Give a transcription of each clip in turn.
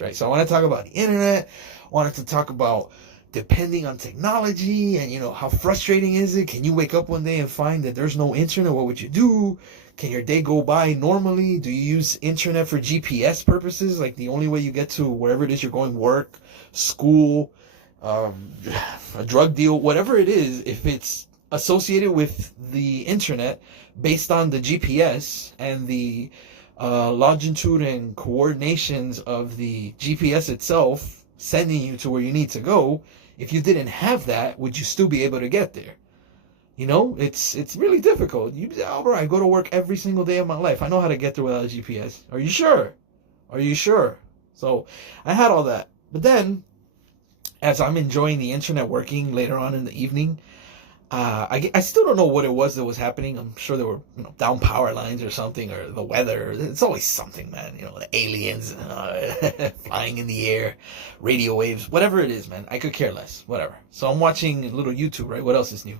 right? So I want to talk about the internet. I wanted to talk about depending on technology and how frustrating is it? Can you wake up one day and find that there's no internet? What would you do? Can your day go by normally? Do you use internet for GPS purposes? Like the only way you get to wherever it is you're going, work, school, um, a drug deal, whatever it is, if it's associated with the internet based on the GPS and the longitude and coordinations of the GPS itself sending you to where you need to go, if you didn't have that, would you still be able to get there? It's really difficult. Albert, I go to work every single day of my life. I know how to get there without a GPS. Are you sure? Are you sure? So I had all that. But then, as I'm enjoying the internet working later on in the evening, I still don't know what it was that was happening. I'm sure there were down power lines or something, or the weather. It's always something, man. The aliens flying in the air, radio waves, whatever it is, man. I could care less. Whatever. So I'm watching a little YouTube, right? What else is new?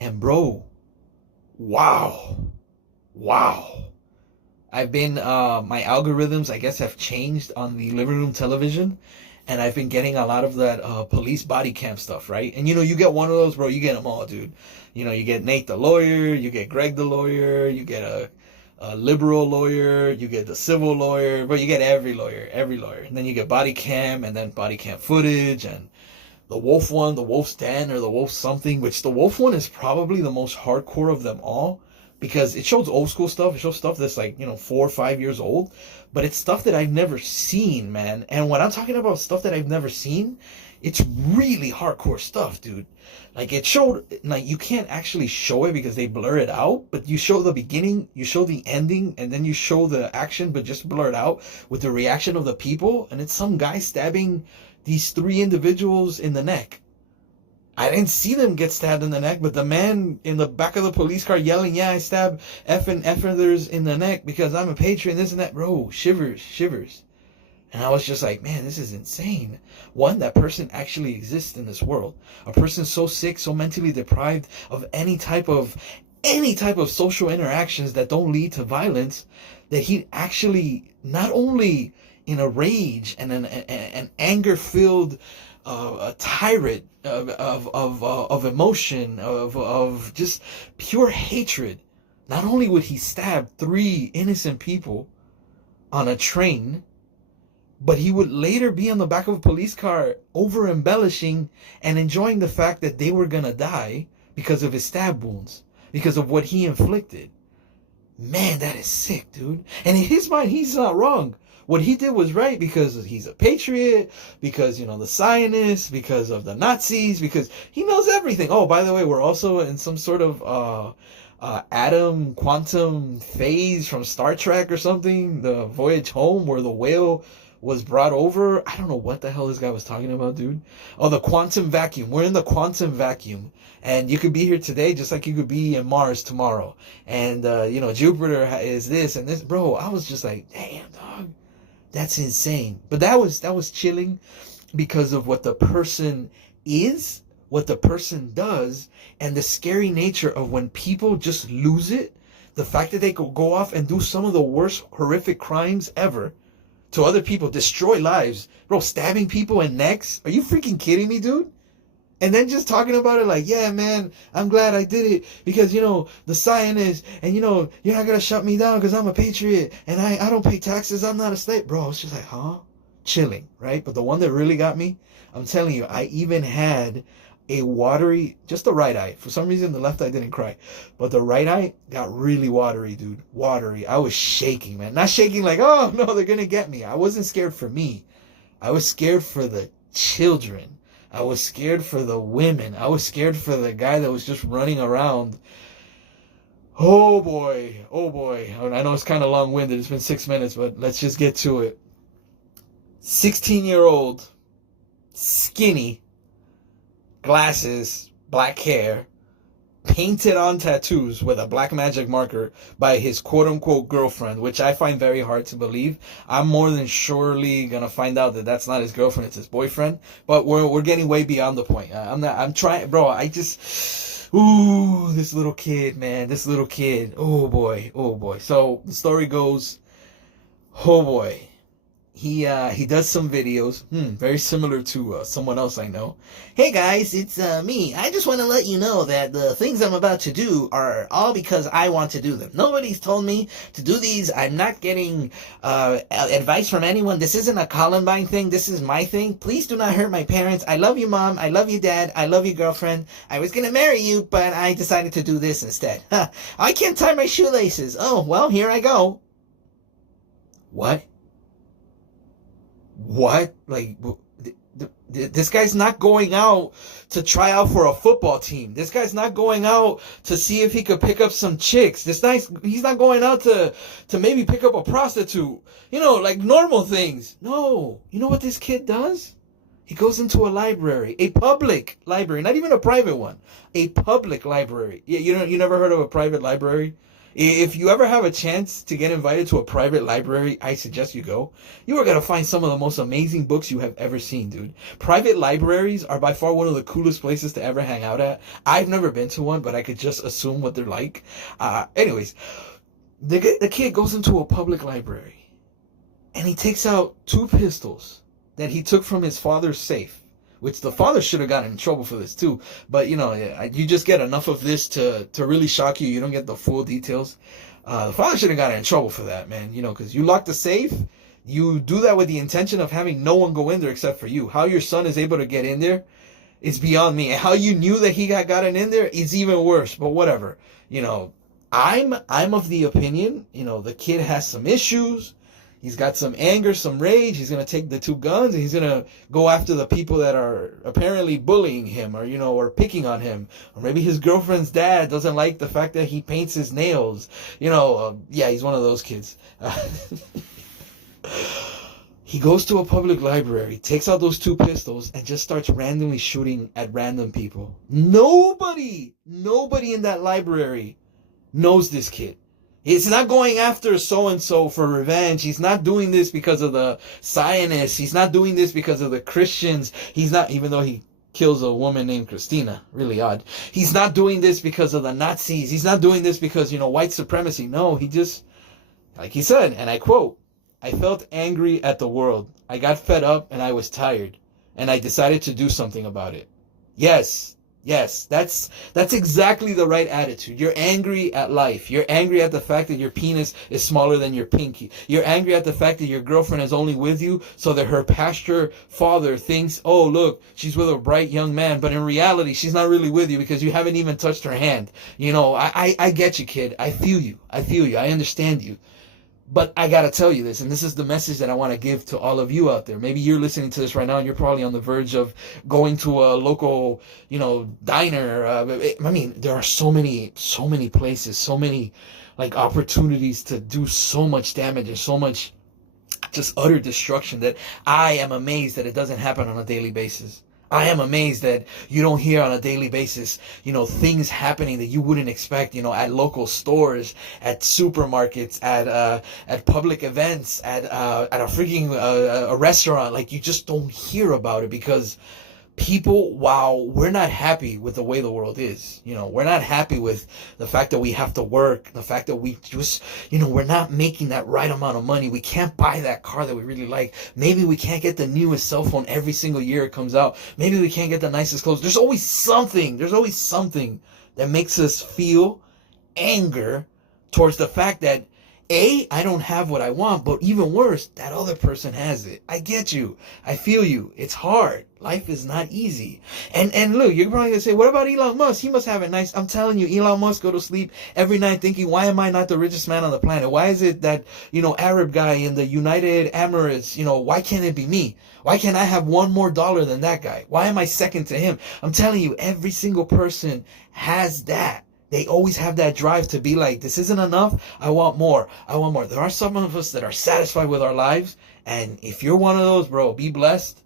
And bro, wow. I've been my algorithms, I guess, have changed on the living room television, and I've been getting a lot of that police body cam stuff, right? And you get one of those, bro, you get them all, dude. You get Nate the lawyer, you get Greg the lawyer, you get a liberal lawyer, you get the civil lawyer, but you get every lawyer, and then you get body cam, and then body cam footage, and the wolf one, the wolf's den, or the wolf something, which the wolf one is probably the most hardcore of them all, because it shows old school stuff. It shows stuff that's like 4 or 5 years old, but it's stuff that I've never seen, man. And when I'm talking about stuff that I've never seen, it's really hardcore stuff, dude. Like, it showed, like, you can't actually show it because they blur it out, but you show the beginning, you show the ending, and then you show the action, but just blur it out with the reaction of the people. And it's some guy stabbing these 3 individuals in the neck. I didn't see them get stabbed in the neck, but the man in the back of the police car yelling, yeah, I stabbed others in the neck because I'm a patriot, this and that. Bro, shivers. And I was just like, man, this is insane. One, that person actually exists in this world. A person so sick, so mentally deprived of any type of social interactions that don't lead to violence, that he actually, not only in a rage and an anger-filled a tirade of emotion, of just pure hatred. Not only would he stab 3 innocent people on a train, but he would later be on the back of a police car over embellishing and enjoying the fact that they were gonna die because of his stab wounds, because of what he inflicted. Man, that is sick, dude. And in his mind, he's not wrong. What he did was right because he's a patriot, because, the Zionists, because of the Nazis, because he knows everything. Oh, by the way, we're also in some sort of atom quantum phase from Star Trek or something, the Voyage Home, where the whale was brought over. I don't know what the hell this guy was talking about, dude. Oh, the quantum vacuum. We're in the quantum vacuum. And you could be here today just like you could be in Mars tomorrow. And, Jupiter is this and this. Bro, I was just like, damn, dog. That's insane. But that was chilling because of what the person is, what the person does, and the scary nature of when people just lose it. The fact that they could go off and do some of the worst horrific crimes ever to other people, destroy lives. Bro, stabbing people in necks? Are you freaking kidding me, dude? And then just talking about it like, yeah, man, I'm glad I did it because, the Zionists, and, you're not going to shut me down because I'm a patriot and I don't pay taxes. I'm not a slave. Bro, it's just like, huh? Chilling, right? But the one that really got me, I'm telling you, I even had a watery, just the right eye. For some reason, the left eye didn't cry. But the right eye got really watery, dude. Watery. I was shaking, man. Not shaking like, oh, no, they're going to get me. I wasn't scared for me. I was scared for the children. I was scared for the women. I was scared for the guy that was just running around. Oh boy. I know it's kind of long-winded. It's been 6 minutes, but let's just get to it. 16-year-old, skinny, glasses, black hair, painted on tattoos with a black magic marker by his quote-unquote girlfriend, which I find very hard to believe. I'm more than surely gonna find out that that's not his girlfriend, it's his boyfriend. But we're getting way beyond the point. I'm trying, bro. This little kid, man. This little kid. Oh boy. So the story goes, oh boy. he does some videos, very similar to someone else I know. Hey guys, it's me. I just want to let you know that the things I'm about to do are all because I want to do them. Nobody's told me to do these. I'm not getting advice from anyone. This isn't a Columbine thing. This is my thing. Please do not hurt my parents. I love you, Mom. I love you, Dad. I love you, girlfriend. I was gonna marry you, but I decided to do this instead. I can't tie my shoelaces. Oh, well, here I go. What? What? Like, this guy's not going out to try out for a football team. This guy's not going out to see if he could pick up some chicks. He's not going out to maybe pick up a prostitute. You know, like normal things. No. You know what this kid does? He goes into a library, a public library, not even a private one, a public library. Yeah, you never heard of a private library? If you ever have a chance to get invited to a private library, I suggest you go. You are going to find some of the most amazing books you have ever seen, dude. Private libraries are by far one of the coolest places to ever hang out at. I've never been to one, but I could just assume what they're like. Anyways, the kid goes into a public library, and he takes out 2 pistols that he took from his father's safe. Which the father should have gotten in trouble for this too. But, you know, you just get enough of this to really shock you. You don't get the full details. The father should have gotten in trouble for that, man. You know, because you lock the safe. You do that with the intention of having no one go in there except for you. How your son is able to get in there is beyond me. And how you knew that he got gotten in there is even worse. But whatever. You know, I'm of the opinion, you know, the kid has some issues. He's got some anger, some rage. He's going to take the 2 guns and he's going to go after the people that are apparently bullying him or, you know, or picking on him. Or maybe his girlfriend's dad doesn't like the fact that he paints his nails. You know, yeah, he's one of those kids. He goes to a public library, takes out those 2 pistols and just starts randomly shooting at random people. Nobody in that library knows this kid. He's not going after so-and-so for revenge. He's not doing this because of the Zionists. He's not doing this because of the Christians. He's not, even though he kills a woman named Christina. Really odd. He's not doing this because of the Nazis. He's not doing this because, you know, white supremacy. No, he just, like he said, and I quote, I felt angry at the world. I got fed up and I was tired. And I decided to do something about it. Yes, that's exactly the right attitude. You're angry at life. You're angry at the fact that your penis is smaller than your pinky. You're angry at the fact that your girlfriend is only with you so that her pastor father thinks, oh, look, she's with a bright young man. But in reality, she's not really with you because you haven't even touched her hand. You know, I get you, kid. I feel you. I understand you. But I gotta tell you this, and this is the message that I want to give to all of you out there. Maybe you're listening to this right now and you're probably on the verge of going to a local, you know, diner. I mean, there are so many places, so many like opportunities to do so much damage and so much just utter destruction that I am amazed that it doesn't happen on a daily basis. I am amazed that you don't hear on a daily basis, you know, things happening that you wouldn't expect, you know, at local stores, at supermarkets, at public events, at a freaking a restaurant. Like, you just don't hear about it because people, while we're not happy with the way the world is, you know, we're not happy with the fact that we have to work, the fact that we just, you know, we're not making that right amount of money. We can't buy that car that we really like. Maybe we can't get the newest cell phone every single year it comes out. Maybe we can't get the nicest clothes. There's always something that makes us feel anger towards the fact that I don't have what I want, but even worse, that other person has it. I get you. I feel you. It's hard. Life is not easy. And look, you're probably going to say, what about Elon Musk? He must have it nice. I'm telling you, Elon Musk go to sleep every night thinking, why am I not the richest man on the planet? Why is it that, you know, Arab guy in the United Emirates, you know, why can't it be me? Why can't I have $1 more than that guy? Why am I second to him? I'm telling you, every single person has that. They always have that drive to be like, this isn't enough. I want more. There are some of us that are satisfied with our lives. And if you're one of those, bro, be blessed.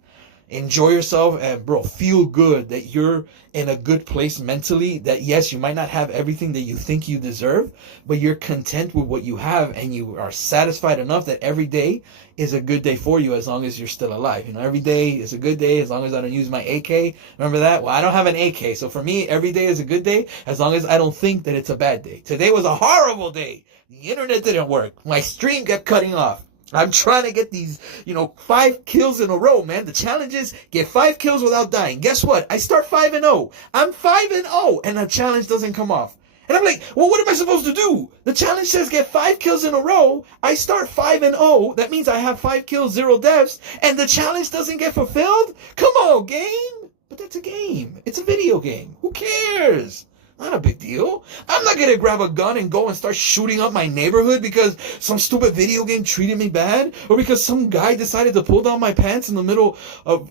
Enjoy yourself and, bro, feel good that you're in a good place mentally. That, yes, you might not have everything that you think you deserve, but you're content with what you have and you are satisfied enough that every day is a good day for you as long as you're still alive. You know, every day is a good day as long as I don't use my AK. Remember that? Well, I don't have an AK. So for me, every day is a good day as long as I don't think that it's a bad day. Today was a horrible day. The internet didn't work. My stream kept cutting off. I'm trying to get these, 5 kills in a row, man. The challenge is get 5 kills without dying. Guess what? I start 5-0. I'm 5-0, and the challenge doesn't come off. And I'm like, well, what am I supposed to do? The challenge says get 5 kills in a row. I start 5-0. That means I have 5 kills, 0 deaths, and the challenge doesn't get fulfilled? Come on, game. But that's a game. It's a video game. Who cares? Not a big deal. I'm not gonna grab a gun and go and start shooting up my neighborhood because some stupid video game treated me bad, or because some guy decided to pull down my pants in the middle of.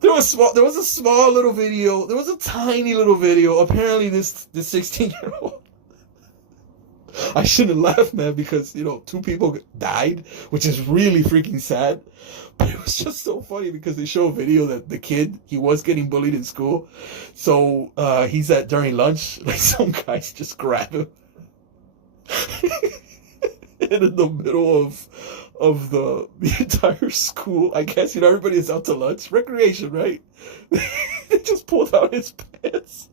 There was a small little video. There was a tiny little video. Apparently, this 16-year-old. I shouldn't laugh, man, because 2 people died, which is really freaking sad. But it was just so funny because they show a video that the kid, he was getting bullied in school. So he's during lunch, like some guys just grab him. And in the middle of the entire school, I guess, everybody is out to lunch. Recreation, right? They just pulled out his pants.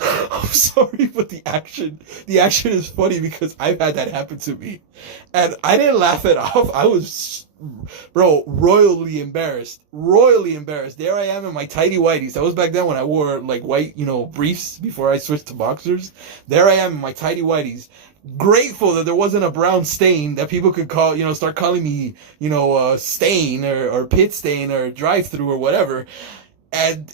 I'm sorry, but the action is funny because I've had that happen to me. And I didn't laugh it off. I was, royally embarrassed. Royally embarrassed. There I am in my tidy whities. That was back then when I wore, like, white, briefs before I switched to boxers. There I am in my tidy whities. Grateful that there wasn't a brown stain that people could call, start calling me, stain or pit stain or drive-through or whatever. And,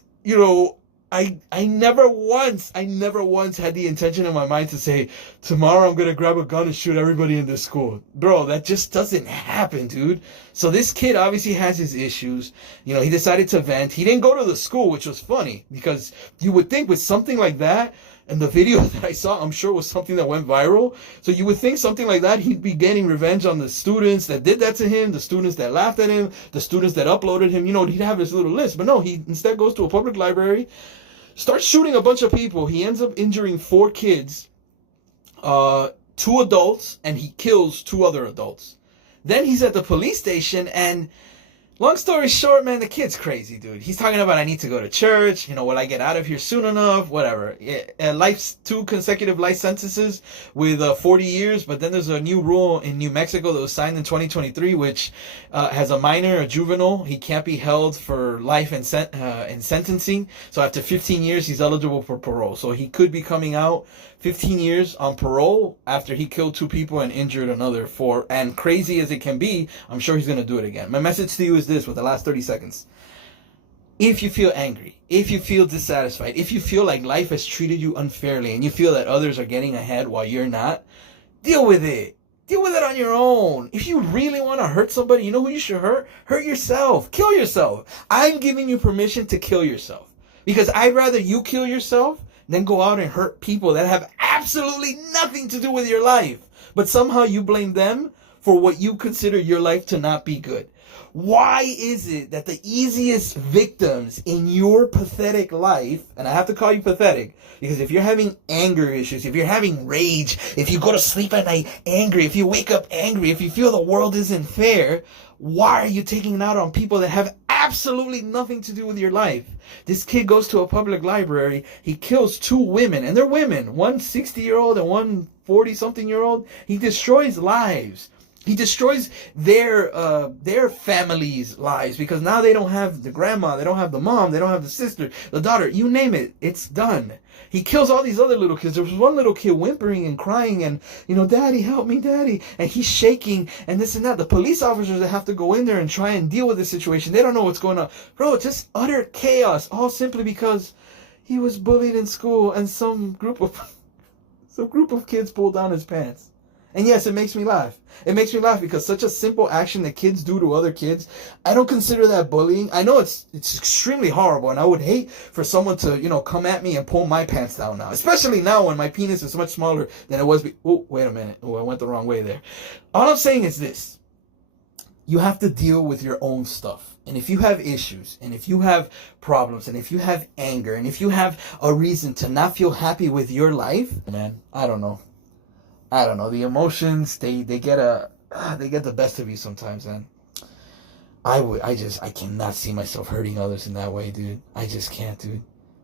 I never once had the intention in my mind to say, tomorrow I'm going to grab a gun and shoot everybody in this school. Bro, that just doesn't happen, dude. So this kid obviously has his issues. He decided to vent. He didn't go to the school, which was funny because you would think with something like that, and the video that I saw, I'm sure, was something that went viral. So you would think something like that, he'd be getting revenge on the students that did that to him, the students that laughed at him, the students that uploaded him. He'd have his little list. But no, he instead goes to a public library, starts shooting a bunch of people. He ends up injuring 4 kids, 2 adults, and he kills 2 other adults. Then he's at the police station, and long story short, man, the kid's crazy, dude. He's talking about, I need to go to church. Will I get out of here soon enough? Whatever. Life's 2 consecutive life sentences with 40 years. But then there's a new rule in New Mexico that was signed in 2023, which has a minor, a juvenile. He can't be held for life in sentencing. So after 15 years, he's eligible for parole. So he could be coming out 15 years on parole after he killed 2 people and injured another 4. And crazy as it can be, I'm sure he's going to do it again. My message to you is this with the last 30 seconds. If you feel angry, if you feel dissatisfied, if you feel like life has treated you unfairly and you feel that others are getting ahead while you're not, deal with it. Deal with it on your own. If you really want to hurt somebody, you know who you should hurt? Hurt yourself. Kill yourself. I'm giving you permission to kill yourself. Because I'd rather you kill yourself than go out and hurt people that have absolutely nothing to do with your life. But somehow you blame them for what you consider your life to not be good. Why is it that the easiest victims in your pathetic life, and I have to call you pathetic, because if you're having anger issues, if you're having rage, if you go to sleep at night angry, if you wake up angry, if you feel the world isn't fair, why are you taking it out on people that have absolutely nothing to do with your life? This kid goes to a public library, he kills 2 women, and they're women, one 60-year-old and one 40-something-year-old. He destroys lives. He destroys their families' lives because now they don't have the grandma, they don't have the mom, they don't have the sister, the daughter, you name it, it's done. He kills all these other little kids. There was one little kid whimpering and crying and, Daddy, help me, Daddy. And he's shaking and this and that. The police officers that have to go in there and try and deal with the situation, they don't know what's going on. Bro, just utter chaos, all simply because he was bullied in school and some group of kids pulled down his pants. And yes, it makes me laugh. It makes me laugh because such a simple action that kids do to other kids, I don't consider that bullying. I know it's extremely horrible, and I would hate for someone to, come at me and pull my pants down now. Especially now when my penis is much smaller than it was. Oh, wait a minute. Oh, I went the wrong way there. All I'm saying is this. You have to deal with your own stuff. And if you have issues, and if you have problems, and if you have anger, and if you have a reason to not feel happy with your life, man, I don't know. The emotions, they get the best of you sometimes, man. I cannot see myself hurting others in that way, dude. I just can't, dude.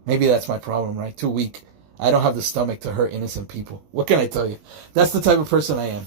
Maybe that's my problem, right? Too weak. I don't have the stomach to hurt innocent people. What can I tell you? That's the type of person I am.